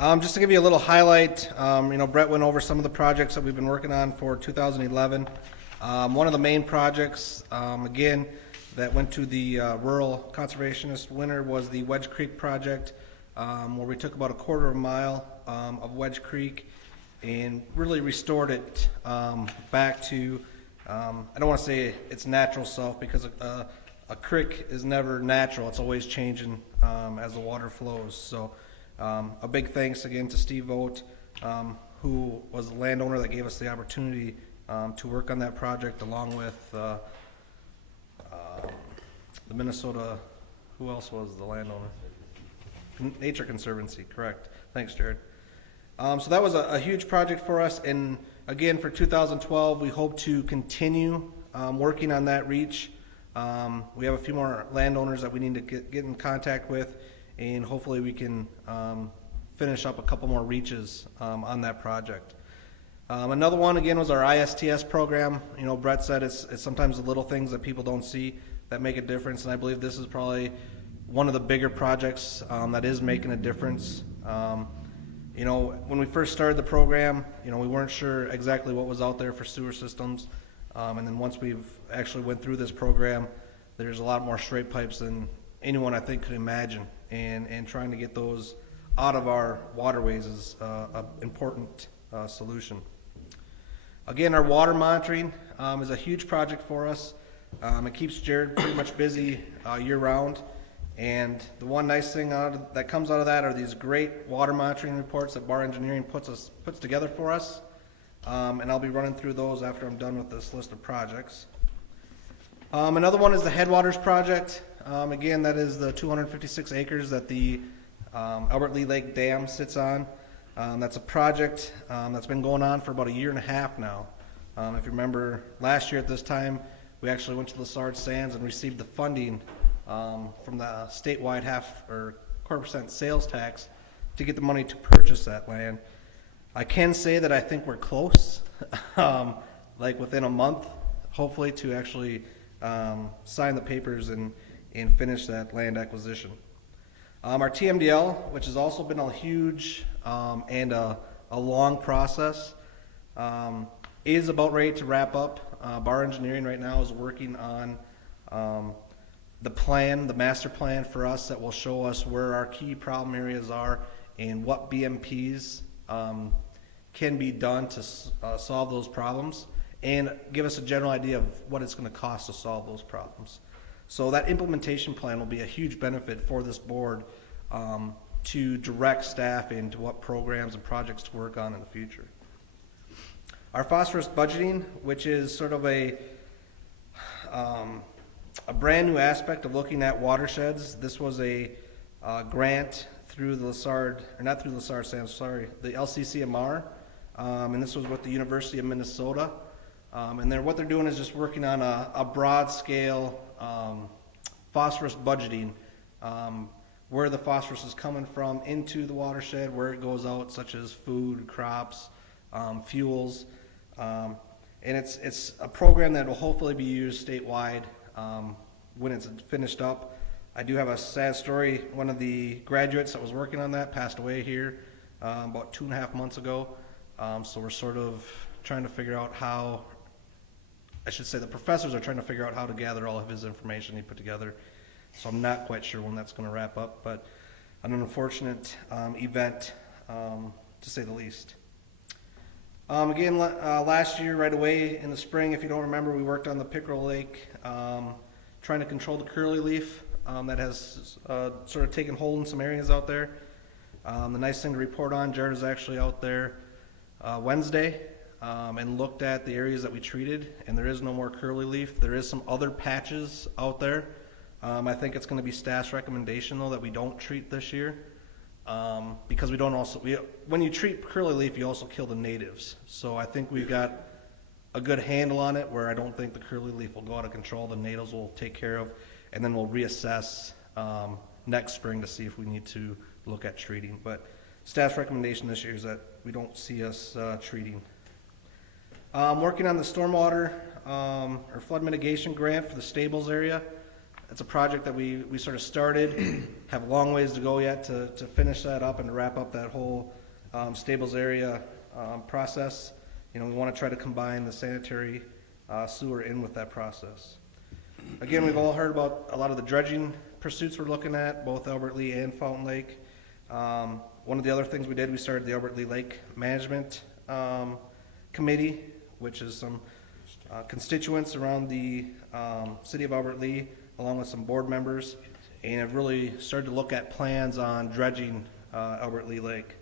Just to give you a little highlight, Brett went over some of the projects that we've been working on for 2011. One of the main projects, again, that went to the rural conservationist winner was the Wedge Creek project, where we took about a quarter of a mile of Wedge Creek and really restored it back to, I don't want to say its natural self, because a creek is never natural. It's always changing as the water flows. So a big thanks again to Steve Vogt, who was the landowner that gave us the opportunity to work on that project, along with the Minnesota, who else was the landowner? Nature Conservancy, correct. Thanks, Jared. So that was a huge project for us, and again, for 2012, we hope to continue working on that reach. We have a few more landowners that we need to get in contact with, and hopefully we can finish up a couple more reaches on that project. Another one, again, was our ISTS program. Brett said it's sometimes the little things that people don't see that make a difference, and I believe this is probably one of the bigger projects that is making a difference. When we first started the program, we weren't sure exactly what was out there for sewer systems. And then once we've actually went through this program, there's a lot more straight pipes than anyone I think could imagine. And trying to get those out of our waterways is an important solution. Again, our water monitoring is a huge project for us. It keeps Jared pretty much busy year round. And the one nice thing that comes out of that are these great water monitoring reports that Bar Engineering puts together for us. And I'll be running through those after I'm done with this list of projects. Another one is the Headwaters project. Again, that is the 256 acres that the Albert Lee Lake Dam sits on. That's a project that's been going on for about a year and a half now. If you remember, last year at this time, we actually went to the Large Sands and received the funding from the statewide quarter percent sales tax to get the money to purchase that land. I can say that I think we're close, like within a month, hopefully, to actually sign the papers and finish that land acquisition. Our TMDL, which has also been a huge and a long process, is about ready to wrap up. Bar Engineering right now is working on the master plan for us that will show us where our key problem areas are and what BMPs can be done to solve those problems, and give us a general idea of what it's going to cost to solve those problems. So that implementation plan will be a huge benefit for this board to direct staff into what programs and projects to work on in the future. Our phosphorus budgeting, which is sort of a brand new aspect of looking at watersheds. This was a grant through the the LCCMR, and this was with the University of Minnesota. And what they're doing is just working on a broad scale phosphorus budgeting, where the phosphorus is coming from into the watershed, where it goes out, such as food, crops, fuels. And it's a program that will hopefully be used statewide when it's finished up. I do have a sad story. One of the graduates that was working on that passed away here about 2.5 months ago. So we're sort of trying to figure out how, I should say the professors are trying to figure out how to gather all of his information he put together. So I'm not quite sure when that's going to wrap up, but an unfortunate event, to say the least. Again, last year, right away in the spring, if you don't remember, we worked on the Pickerel Lake, trying to control the curly leaf that has sort of taken hold in some areas out there. The nice thing to report on, Jared is actually out there Wednesday and looked at the areas that we treated, and there is no more curly leaf. There is some other patches out there. I think it's going to be staff's recommendation, though, that we don't treat this year. Because when you treat curly leaf, you also kill the natives. So I think we've got a good handle on it, where I don't think the curly leaf will go out of control. The natives will take care of, and then we'll reassess next spring to see if we need to look at treating. But staff's recommendation this year is that we don't see us treating. Working on the stormwater or flood mitigation grant for the Stables area. It's a project that we sort of started, have a long ways to go yet to finish that up and to wrap up that whole Stables area process. We want to try to combine the sanitary sewer in with that process. Again, we've all heard about a lot of the dredging pursuits we're looking at, both Albert Lee and Fountain Lake. One of the other things we did, we started the Albert Lee Lake Management Committee, which is some constituents around the city of Albert Lee, along with some board members, and have really started to look at plans on dredging Albert Lee Lake.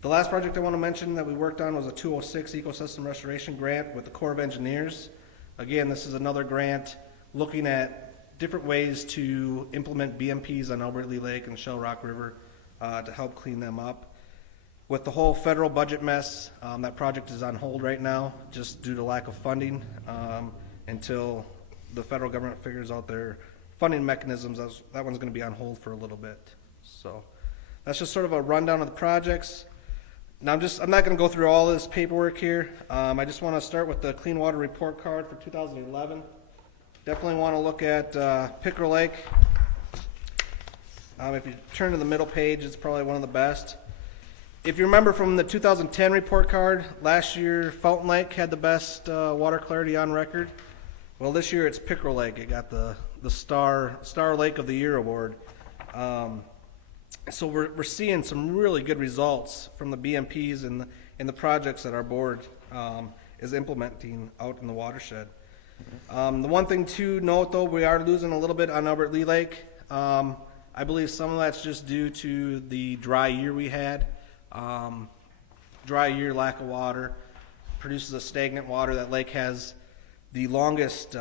The last project I want to mention that we worked on was a 206 Ecosystem Restoration Grant with the Corps of Engineers. Again, this is another grant looking at different ways to implement BMPs on Albert Lee Lake and Shell Rock River to help clean them up. With the whole federal budget mess, that project is on hold right now just due to lack of funding until the federal government figures out their funding mechanisms. That one's going to be on hold for a little bit. So that's just sort of a rundown of the projects. Now I'm not going to go through all this paperwork here. I just want to start with the Clean Water Report Card for 2011. Definitely want to look at Pickerel Lake. If you turn to the middle page, it's probably one of the best. If you remember from the 2010 report card, last year Fountain Lake had the best water clarity on record. Well, this year it's Pickerel Lake. It got the Star Lake of the Year award. So we're seeing some really good results from the BMPs and the projects that our board is implementing out in the watershed. The one thing to note, though, we are losing a little bit on Albert Lee Lake. I believe some of that's just due to the dry year we had. Dry year, lack of water, produces a stagnant water. That lake has the longest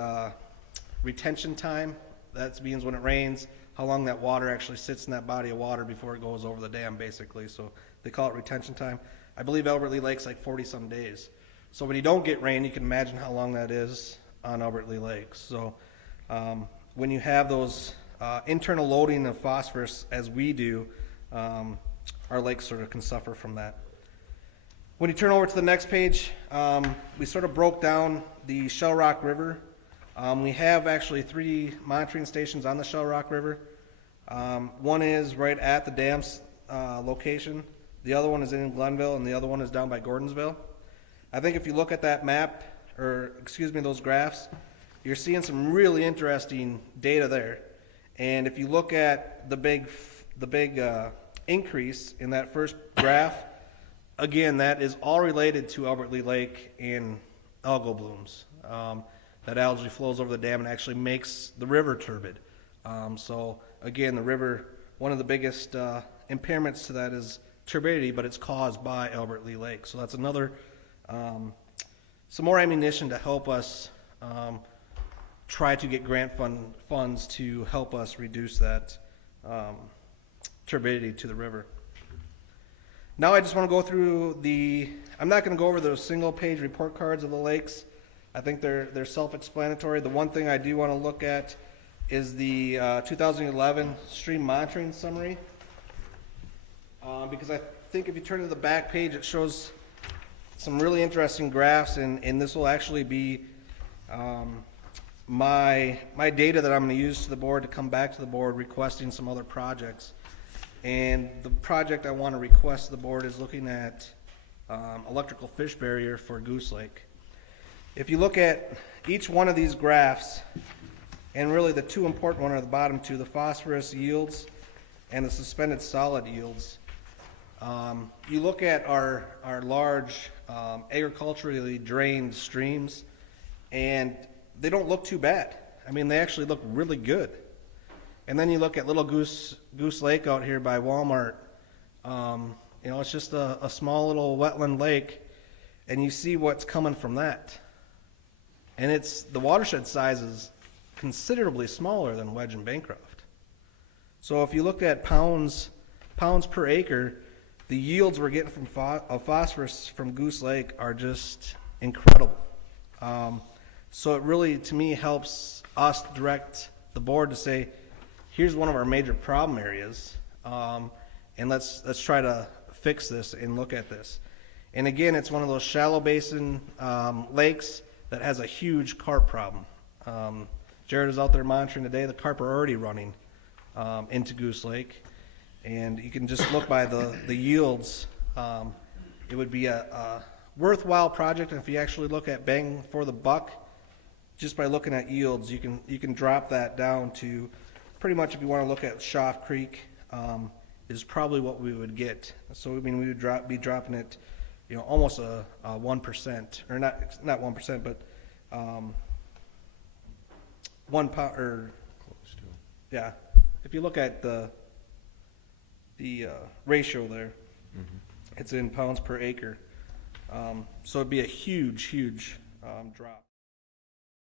retention time. That means when it rains, how long that water actually sits in that body of water before it goes over the dam, basically. So they call it retention time. I believe Albert Lee Lake's like 40-some days. So when you don't get rain, you can imagine how long that is on Albert Lee Lake. So when you have those internal loading of phosphorus, as we do, our lakes sort of can suffer from that. When you turn over to the next page, we sort of broke down the Shell Rock River. We have actually 3 monitoring stations on the Shell Rock River. One is right at the dam's location. The other one is in Glenville, and the other one is down by Gordonsville. I think if you look at that map, or excuse me, those graphs, you're seeing some really interesting data there. And if you look at the big increase in that first graph, again, that is all related to Albert Lee Lake and algal blooms. That algae flows over the dam and actually makes the river turbid. So again, the river, one of the biggest impairments to that is turbidity, but it's caused by Albert Lee Lake. So that's another, some more ammunition to help us try to get grant funds to help us reduce that turbidity to the river. Now I just want to go through I'm not going to go over those single page report cards of the lakes. I think they're self-explanatory. The one thing I do want to look at is the 2011 stream monitoring summary. Because I think if you turn to the back page, it shows some really interesting graphs, and this will actually be my data that I'm going to use to the board to come back to the board requesting some other projects. And the project I want to request to the board is looking at electrical fish barrier for Goose Lake. If you look at each one of these graphs, and really the 2 important ones are the bottom 2, the phosphorus yields and the suspended solid yields. You look at our large agriculturally drained streams, and they don't look too bad. I mean, they actually look really good. And then you look at Little Goose Lake out here by Walmart. It's just a small little wetland lake, and you see what's coming from that. And the watershed size is considerably smaller than Wedge and Bancroft. So if you look at pounds per acre, the yields we're getting from phosphorus from Goose Lake are just incredible. So it really, to me, helps us direct the board to say, here's one of our major problem areas, and let's try to fix this and look at this. And again, it's one of those shallow basin lakes that has a huge carp problem. Jared was out there monitoring today. The carp are already running into Goose Lake, and you can just look by the yields. It would be a worthwhile project, and if you actually look at bang for the buck, just by looking at yields, you can drop that down to pretty much, if you want to look at Schaff Creek, is probably what we would get. So I mean, we would be dropping it, you know, almost a 1%, or not 1%, but 1 pound, or Close to. yeah. If you look at the ratio there, it's in pounds per acre. So it'd be a huge drop.